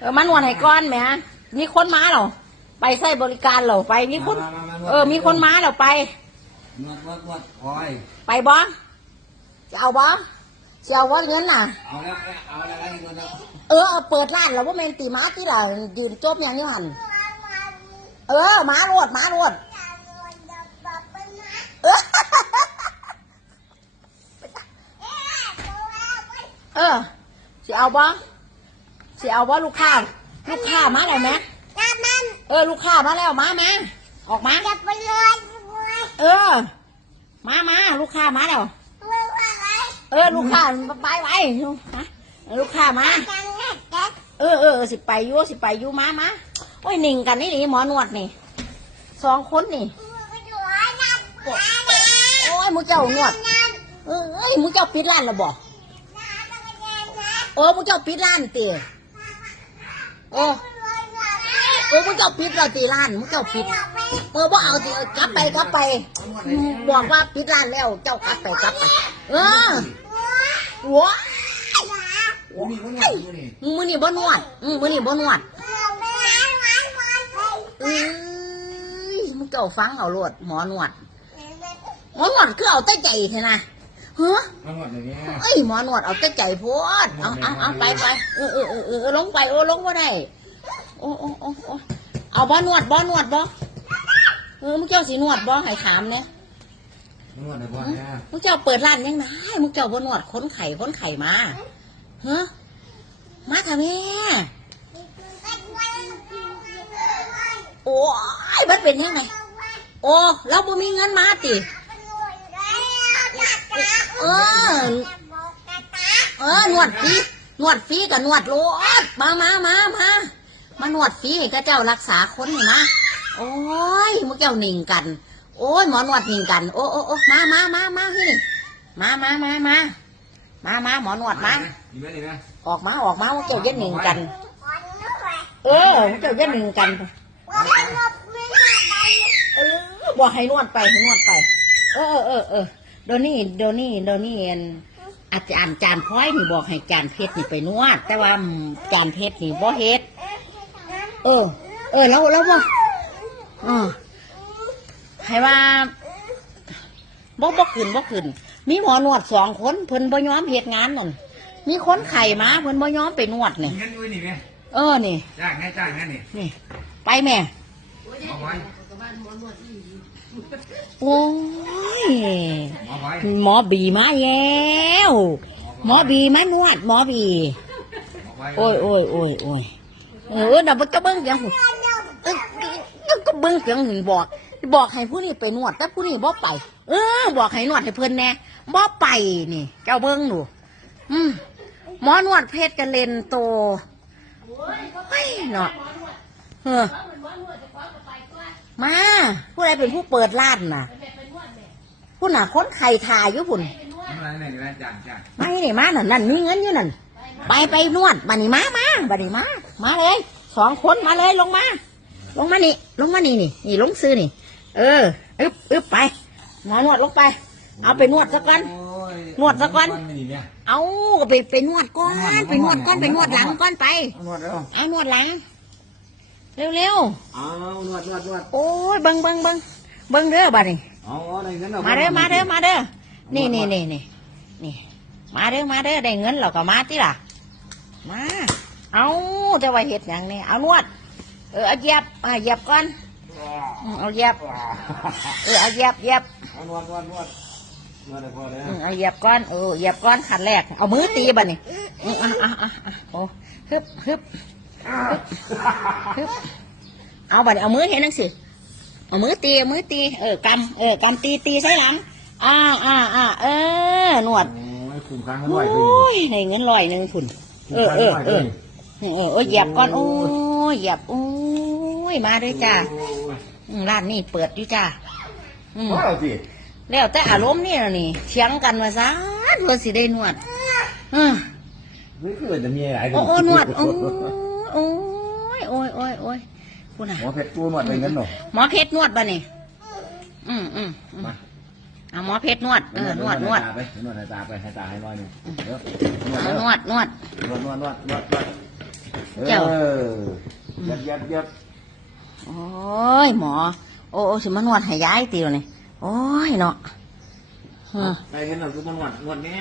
เออมานวดให้ก้อนแหมมีคนมาเหรอไปใช้บริการเหรอไปมีคนมามามา เออ มีคนมาเหรอไป นวดนวดนวดคอย ไปบ่จะเอาบ่จะเอาว่าเงินน่ะ เอาแล้วเอาแล้วอะไรนวดแล้วเออเอาเปิดร้านแล้วว่าแมนตีม้าที่ล่ะยืนจบอย่างนี้หันเออม้ารวดม้ารวดเออเออสิเอาบ่ สิเอาบ่ลูกค้า ลูกค้ามาแล้วไหมเออ ลูกค้ามาแล้วมาไหมออกมาเออ มามาลูกค้ามาแล้ว เออ ลูกค้าไปไปฮะลูกค้ามา เออเออสิไปยู่สิไปยู่มามาโอ้ยหนิ่งกันนี่นี่หมอนวดนี่สองคนนี่โอ้ยมูเจ้านวดเออเอ้ยมูเจ้าปิดร้านแล้วบ่เออมูเจ้าปิดร้านเตี เออเออมูเจ้าปิดแล้วตีร้านมูเจ้าปิดเออบ่เอาตีกลับไปกลับไป บอกว่าปิดร้านแล้วเจ้ากลับไปกลับไป เออหัวโอ้มีมันนวดอยู่นี่มือนี่บ่นวดอืมมือนี่บ่นวดเอ้ยมึงเจ้าฟังเอาโลดหมอนวดหมอนวดคือเอาแต่ใจเถอะนะ เฮ้อมันนวดอย่างเงี้ยเอ้ยหมอนวดเอาแต่ใจโพดเอาเอาเอาไปไปเออเออเออเออลงไปโอ้ลงบ่ได้โอ้โอ้โอ้โอ้เอาบ่นวดบ่นวดบ่เออมึงเจ้าสินวดบ่ให้ถามเนี่ยมันนวดในบ่อเนี่ยมึงเจ้าเปิดร้านยังไงมึงเจ้าบ่นวดค้นไข่ค้นไข่มาเฮ้อมาทำแม่โอ้ยมันเป็นยังไงโอ้เราบ่มีเงินมาติ เออ เออ นวดฟรีนวดฟรีกับนวดโลดมามามามา มานวดฟรีก็เจ้ารักษาคนนี่มาโอ้ยมึงเจ้าหนิงกัน โอ้ยหมอนวดหนิงกัน โอ้โอ้โอ้มามามามาพี่นี่มามามามามามาหมอนวดมา ออกมาออกมามึงเจ้าย่าหนิ่งกัน เออมึงเจ้าย่าหนิ่งกันเออบอกให้นวดไปให้นวดไป เออเออเออ ดี๋ยวนี้เดี๋ยวนี้เดี๋ยวนี้อันอาจารย์จานพ้อยนี่บอกให้จานเพชรนี่ไปนวด แต่ว่าจานเพชรนี่บ่เฮ็ดเออ เออแล้วแล้วบ่เออให้ว่าบ่บ่ขึ้นบ่ขึ้น มีหมอนวดสองคนเพิ่นบ่ยอมเฮ็ดงานนั่นมีคนไข่มาเพิ่นบ่ยอมไปนวดนี่เงินด้วยนี่ไหมเออนี่จ้างไงจ้างไงนี่นี่ ไปแม่เอาไว้ โอ้ยเอาไว้หมอบีมาแล้วหมอบีมานวด หมอบีเอาไว้โอ้ยโอ้ยโอ้ยโอ้ยเออเดี๋ยวมันก็เบิ้งเสียงหูเอ้ยก็เบิ้งเสียงหูบอก บอกให้ผู้นี้ไปนวด แต่ผู้นี้บ่ไป เออ บอกให้นวดให้เพื่อนแน่บ่ไปนี่ เจ้าเบิ้งหนูอืมหมอนวดเพชรกันเลนโตเฮ้ยเนาะเออ มา ผู้ใดเป็นผู้เปิดร้านน่ะผู้น่ะคนไข่ทาอยู่พุ่นอะไรไหนไหนจ้างจ้างไม่นี่มานั่นนั่นมีเงินอยู่นั่นไปไปนวดบัดนี้มามาบัดนี้มามาเลยสองคนมาเลยลงมา ลงมานี่ ลงมานี่นี่นี่ลงซื้อนี่ เอออึบอึบไปมานวดลงไป เอาไปนวดสักวันโอ้ยนวดซะก่อนไม่ดีเนี่ยเอาก็ไปไปนวดก่อนไปนวดก่อนไปนวดหลังก่อนไปเอานวดแล้วเอานวดหลัง เร็วเร็วเอานวดนวดนวดๆ โอ้ยเบิ้งเบิ้งเบิ้งเบิ้งเด้อบัดนี้ เอาอะไรเงินเอามาเด้อมาเด้อมาเด้อ นี่นี่นี่นี่นี่ มาเด้อมาเด้อได้เงินเราก็มาที่ล่ะ มา เอาจะไว้เห็ดอย่างนี้เอานวด เออเอาเหยียบอ่าเหยียบก่อนอืมเอาเหยียบ เออเอาเหยียบเหยียบเอานวดนวดนวดนวดได้พอแล้วอืมเอาเหยียบก่อนเออเหยียบก่อนขันแรก เอามือตีบัดนี่อืมอะอะอะอะโอ้ฮึบฮึบฮึบ เอาบัดนี้เอามือเห็นนังสิเอามือตีเอามือตีเออกำเออกำตีตีใส่หลังอ่าอ่าอ่าเออนวดโอ้ยคุ้มค่าเงินโอไหวด้้วยยในเงินลอยหนึ่งคุณเออเออเออเออเออเหยียบก่อนโอ้ยเหยียบโอ้ยมาด้วยจ้าอืมร้านนี่เปิดอยู่จ้าอืมโอ้ยสิแล้วแต่อารมณ์นี่ล่ะนี่เถียงกันมาซะเพื่อสิได้นวดเออนี่คือจะมีอะไรโอ้โอ้นวดโอ้ย โอ้ยโอ้ยโอ้ยโอ้ยคุณน่ะหมอเพชรตัวนวดเป็นเงินหรอหมอเพชรนวดป่ะนี่อืมอืมอืมมาเอาหมอเพชรนวดเออนวดนวดไปนวดให้ตาไปให้ตาให้น้อยหนึงเดี๋ยวเอานวดนวด นวดนวดนวดนวดนวดเอเจ้าอยับยับยับโอ้ยหมอ โอ้โอ้สิมานวดให้ยายติวนี่โอ้ยเนาะฮะไปเห็นหน่อยคือมันนวดนวดแน่